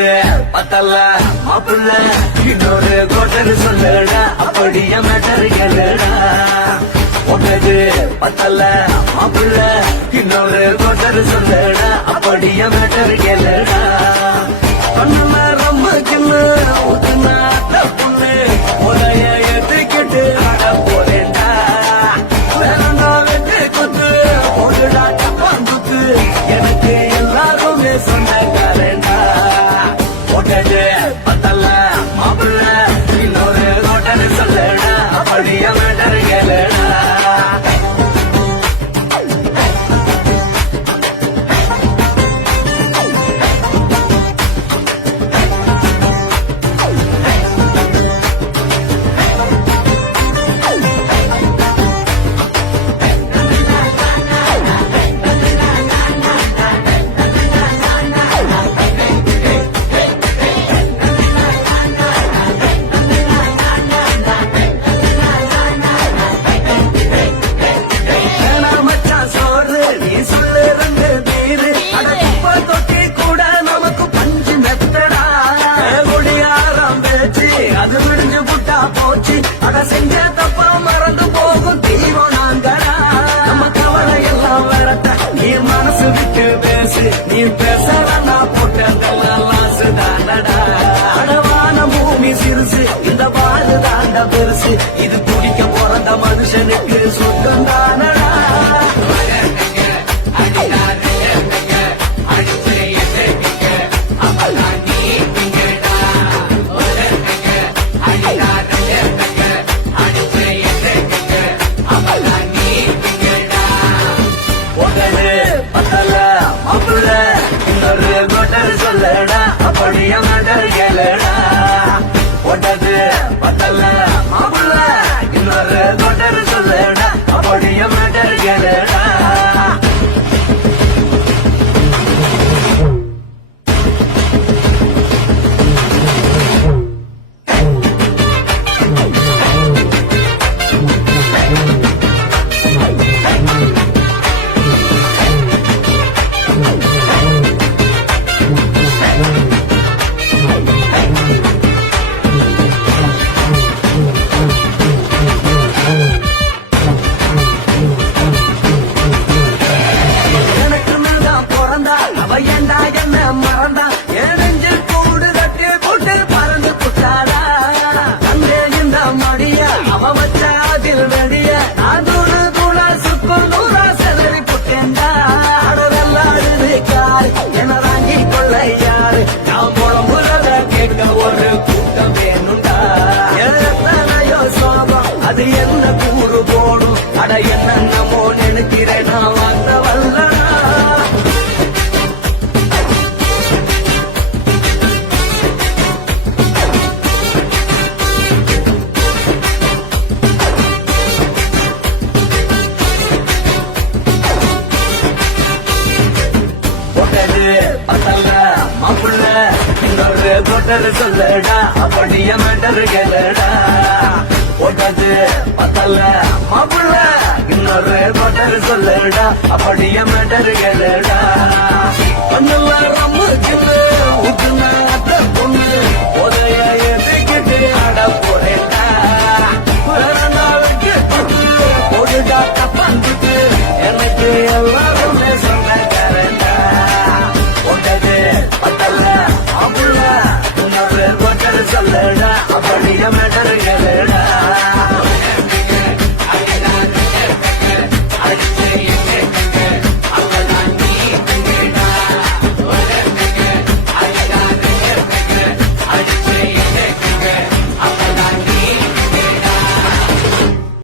போட்டது பத்தல்ல மாப்பிள்ள இன்னொரு கோட்டர் சொல்லடா அப்படியே மேட்டர் கேளுடா போட்டது பத்தல்ல மாப்பிள்ள இன்னொரு கோட்டர் சொல்லடா அப்படியே மேட்டர் கேளுடா கண்ணுல ரொம்ப கிண்ணு ஊத்துனா பொண்ணு உடைய எதுக்கிட்டு ஆட போறேன்டா வேணா வெட்டு குத்து போடுடா டப்பாங்குத்து எனக்கு எல்லாருமே சொந்தக்காரன்டா போட்டது பத்தல்ல மாப்பிள்ள இன்னொரு கோட்டர் சொல்லடா அப்படியே மேட்டர் கேளுடா செஞ்ச தப்பா மறந்து போகும் தெய்வம் நாங்கடா நம்ம கவலை எல்லாம் வரட்ட நீ மனசு விட்டு பேசு நீ பேசலன்னா போட்டதெல்லாம் லாசு தானடா அடவான பூமி சிறுசு இந்த வாழ் தாண்ட பெருசு இது குடிக்க பிறந்த மனுஷனுக்கு சொந்தம் தானடா சொல்லடா அப்படியே மேட்டர் கேளுடா போட்டது பத்தல்ல மாப்பிள்ள இன்னொரு கோட்டர் சொல்லடா அப்படியே மேட்டர் கேளுடா அது என்ன கூறு போடும் அட என்னமோ நினைக்கிறேன் நான் வாங்க வல்லடா போட்டது பத்தல்ல மாப்பிள்ள இன்னொரு கோட்டர் சொல்லடா அப்படியே மேட்டர் கேளுடா போட்டது பத்தல்ல மாப்பிள்ள இன்னொரு கோட்டர் சொல்லடா அப்படியே மேட்டர் கேளுடா கொஞ்சம் ரொம்ப